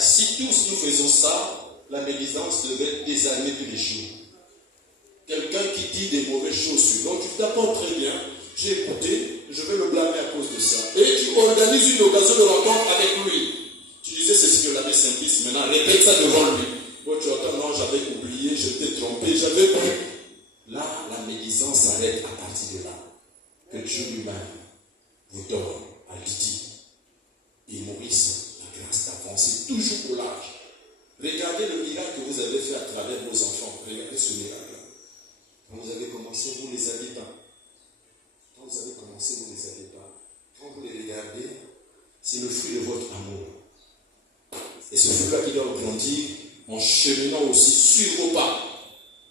Si tous nous faisons ça, la médisance devait désarmer tous les jours. Quelqu'un qui dit des mauvaises choses sur l'autre, tu t'apprends très bien, j'ai écouté, je vais le blâmer à cause de ça. Et tu organises une occasion de rencontre avec lui. Tu disais ceci de l'abbé Saint-Pis, maintenant répète ça devant lui. Bon, tu entends, non, j'avais oublié, je t'ai trompé, j'avais pas. Là, la médisance s'arrête à partir de là. Que Dieu lui-même vous donne à Lydie et Maurice la grâce d'avancer toujours au large. Regardez le miracle que vous avez fait à travers vos enfants. Regardez ce miracle-là. Quand vous avez commencé, vous ne les aviez pas. Quand vous avez commencé, vous ne les aviez pas. Quand vous les regardez, c'est le fruit de votre amour. Et ce fruit-là qui doit grandir en cheminant aussi sur vos pas.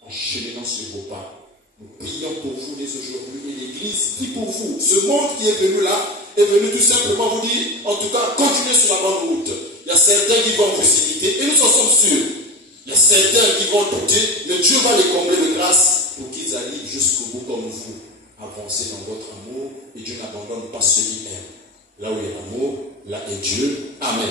En cheminant sur vos pas. Nous prions pour vous dès aujourd'hui. Et l'Église prie pour vous. Ce monde qui est venu là est venu tout simplement vous dire, en tout cas, continuez sur la bonne route. Il y a certains qui vont vous imiter, et nous en sommes sûrs. Il y a certains qui vont douter, mais Dieu va les combler de grâce pour qu'ils arrivent jusqu'au bout comme vous. Avancez dans votre amour, et Dieu n'abandonne pas ceux qui aiment. Là où il y a l'amour, là est Dieu. Amen.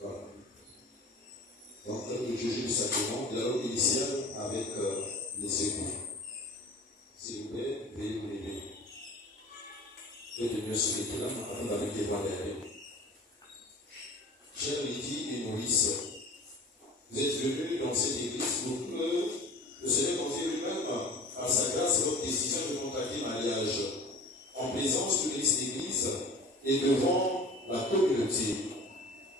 Voilà. Donc, le juger du sacrement, la langue initiale avec les époux. S'il vous plaît, veuillez vous lever. Faites mieux ce qui est là, afin d'inviter voir derrière. Chers Lydie et Maurice, vous êtes venus dans cette église pour que le Seigneur confie lui-même à sa grâce votre décision de contracter mariage en présence de l'église et devant la communauté.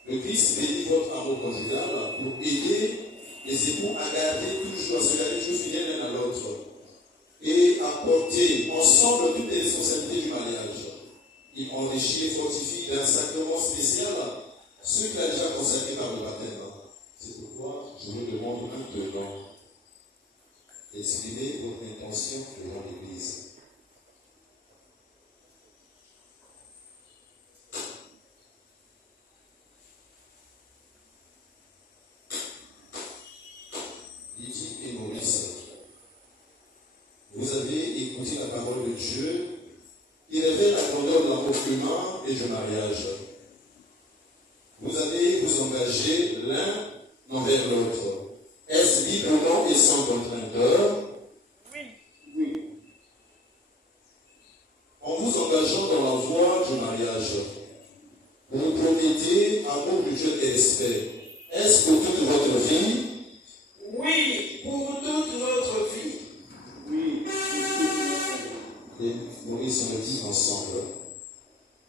Le Christ bénit votre amour conjugal pour aider les époux à se garder toujours fidèles l'un à l'autre et à porter ensemble toutes les responsabilités du mariage. Il enrichit et fortifie d'un sacrement spécial ceux qu'il a déjà consacrés par le baptême. C'est pourquoi je vous demande maintenant d'exprimer votre intention devant l'Église. Lydie et Maurice, vous avez écouté la parole de Dieu qui révèle la grandeur de l'amour humain et du mariage. Vous allez vous engager l'un envers l'autre. Est-ce librement et sans contrainte? Oui. En vous engageant dans la voie du mariage, vous promettez amour mutuel et respect. Est-ce pour toute votre vie? Oui, pour toute notre vie. Oui. Et Maurice, on le dit ensemble.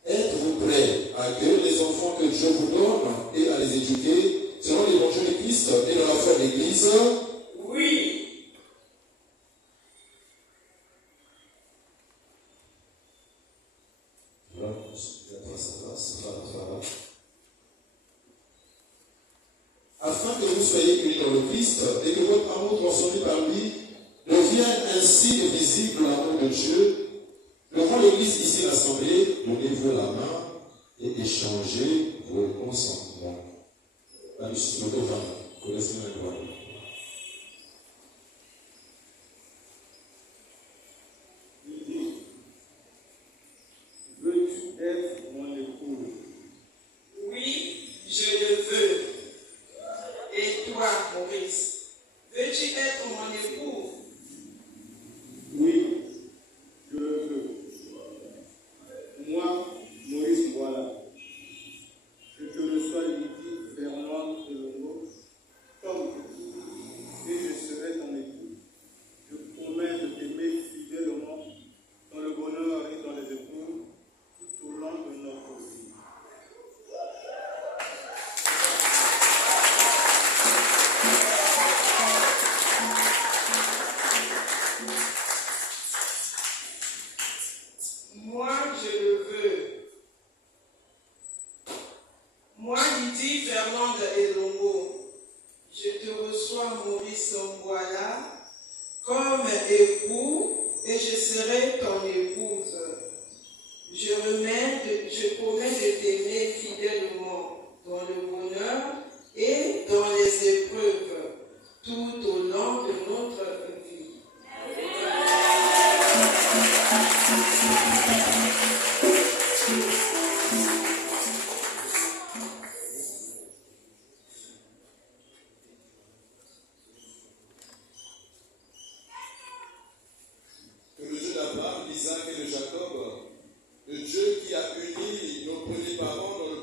Êtes-vous prêts à accueillir les enfants que Dieu vous donne et à les éduquer selon l'évangile de Christ et dans la foi de l'Église? Oui. Afin que vous soyez unis dans le Christ et que votre amour transformé par lui devienne ainsi visible l'amour de Dieu, devant l'Église ici rassemblée, donnez-vous la main et échangez vos consentements. Veux-tu être mon épouse? Oui, je le veux. Et toi, Maurice, veux-tu être mon époux? Oui, je le veux. Moi, Maurice, voilà. Je te reçois, Lydie, Fernand et Legault, comme et je serai ton époux. Je promets de t'aimer fidèlement dans le bonheur et dans les épreuves tout au long de notre vie. Moi, je le veux. Moi, Lydie, Fernande et Longo, je te reçois, Maurice Mboala, comme époux et je serai ton épouse. Je promets de t'aimer fidèlement dans le bonheur et dans les épreuves tout au long de notre vie. Que le Dieu d'Abraham, d'Isaac et de Jacob, le Dieu qui a uni nos premiers parents dans le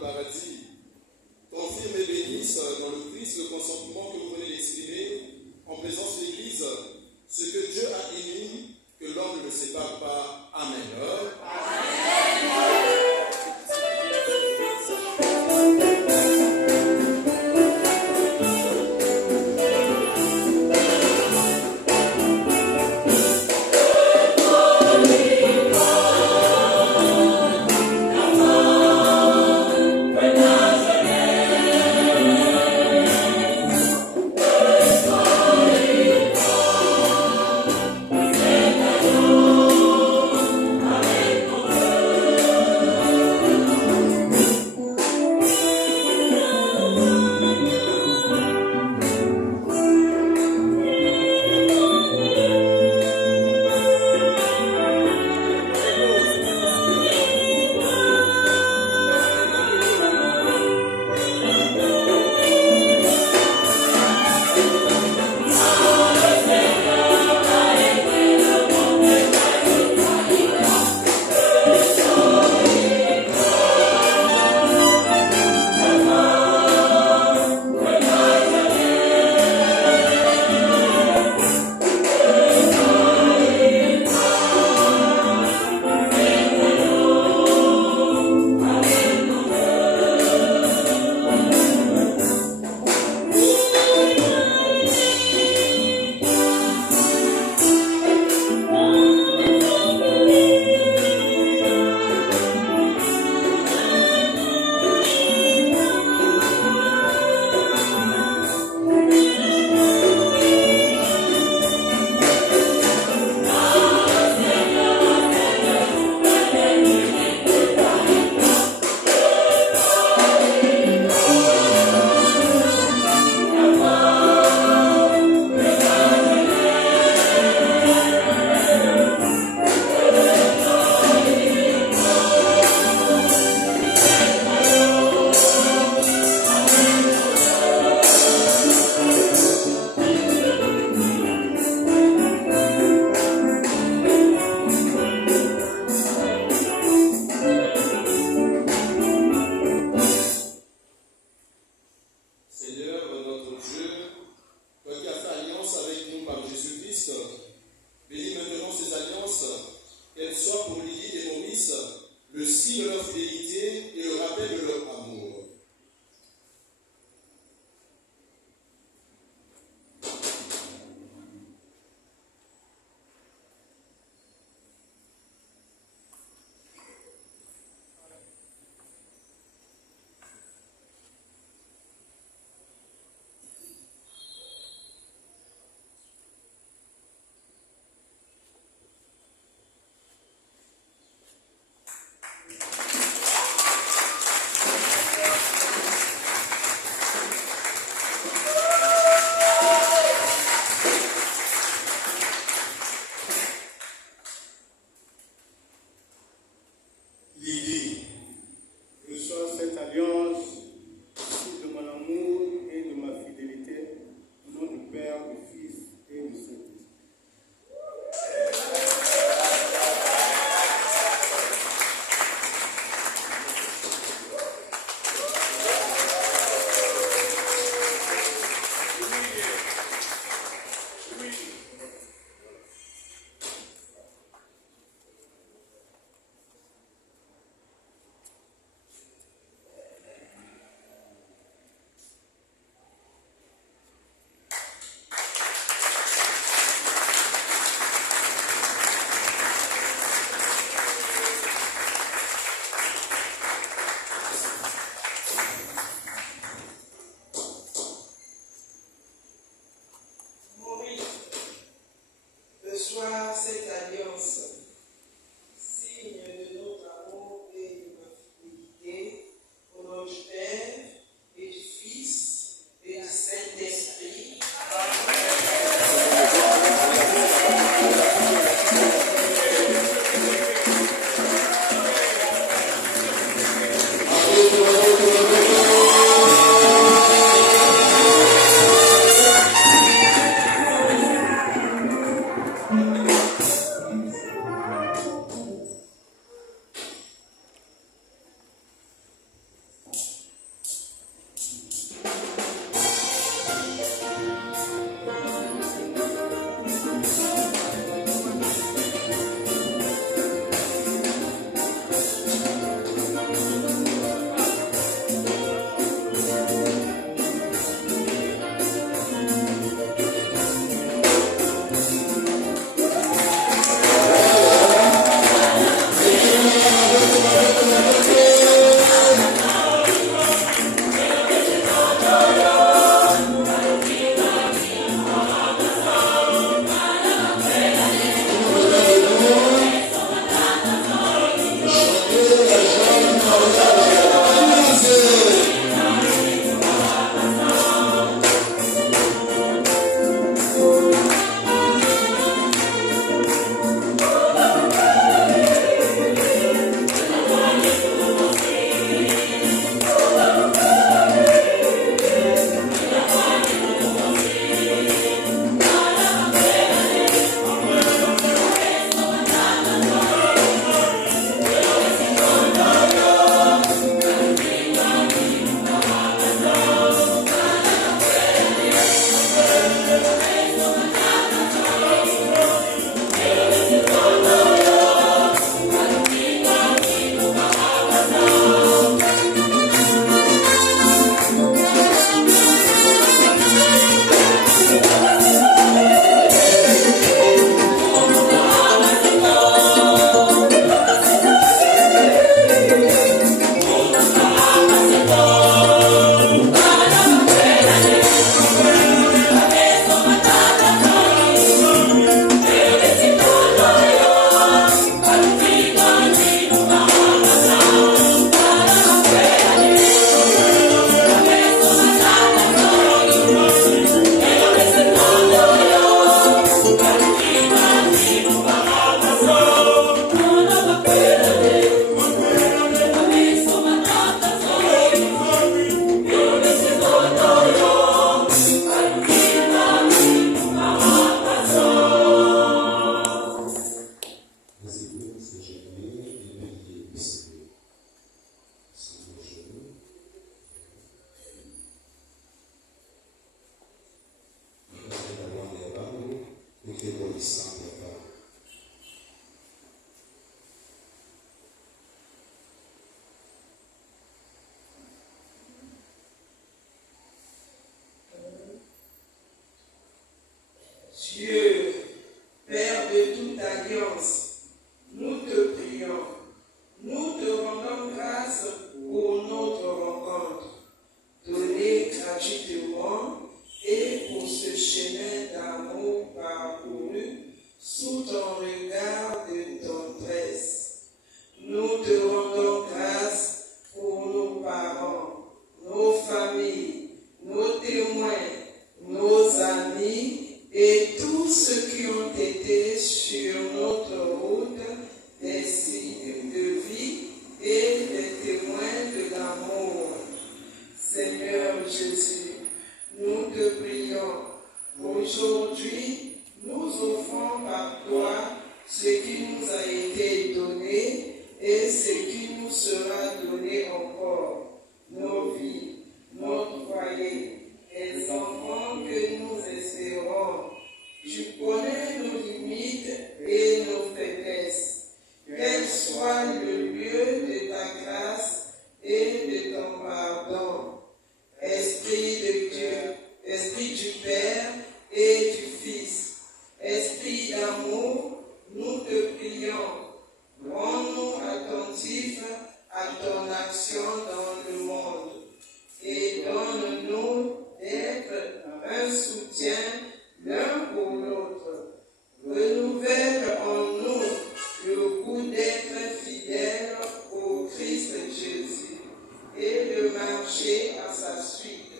marcher à sa suite.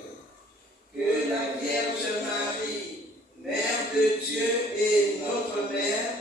Que la Vierge Marie, Mère de Dieu et notre Mère,